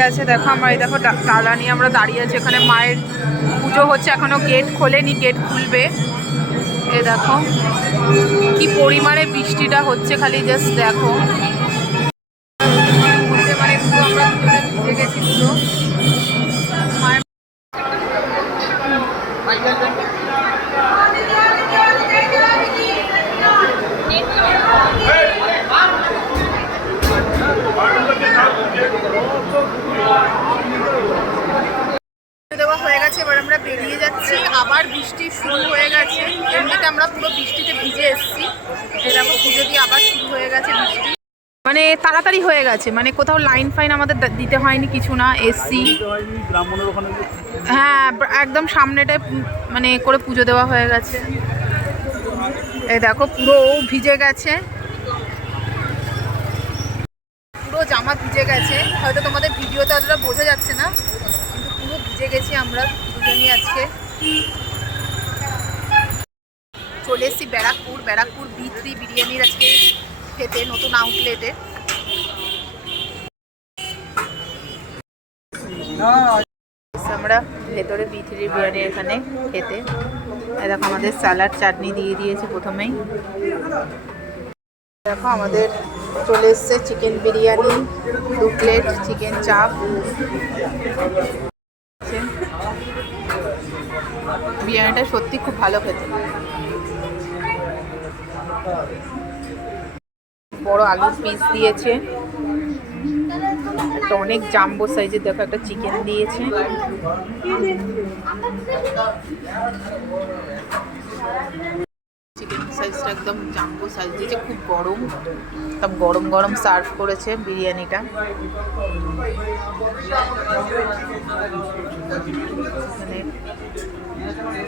গেছে। দেখো আমার এই দেখো ডালা নিয়ে আমরা দাঁড়িয়ে আছি। এখানে মায়ের পুজো হচ্ছে। এখনও গেট খোলেনি, গেট খুলবে। এ দেখো কি পরিমাণে বৃষ্টিটা হচ্ছে খালি জাস্ট দেখো। মায়ের আবার বৃষ্টি শুরু হয়ে গেছে। এমনিতে আমরা পুরো বৃষ্টিতে ভিজে এসেছি। এরকম পুজো দিয়ে আবার শুরু হয়ে গেছে বৃষ্টি। মানে তাড়াতাড়ি হয়ে গেছে। মানে কোথাও লাইন ফাইন আমাদের দিতে হয়নি কিছু না, এসছি। হ্যাঁ একদম সামনেটায় মানে করে পুজো দেওয়া হয়ে গেছে। এই দেখো পুরো ভিজে গেছে। পুরো জামা ভিজে গেছে। হয়তো তোমাদের ভিডিওতে অতটা বোঝা যাচ্ছে না, কিন্তু পুরো ভিজে গেছি আমরা দুজনই আজকে। চলে এসেছি ব্যারাকপুর ব্যারাকপুর বি থ্রি বিরিয়ানির আজকে খেতে, নতুন আউটলেটে আমরা ভেতরে বি থ্রি বিরিয়ানি এখানে খেতে। দেখো আমাদের স্যালাড চাটনি দিয়ে দিয়েছে প্রথমেই। দেখো আমাদের চলে এসছে চিকেন বিরিয়ানি, দু প্লেট চিকেন চাপ। বিরিয়ানিটা সত্যি খুব ভালো খেতে। বড় আলুর পিস দিয়েছে। একটা অনেক জাম্বো সাইজের দেখো, একটা চিকেন দিয়েছে। চিকেন সাইজটা একদম জাম্বো সাইজ দিয়েছে, খুব গরম। একদম গরম গরম সার্ভ করেছে বিরিয়ানিটা। মানে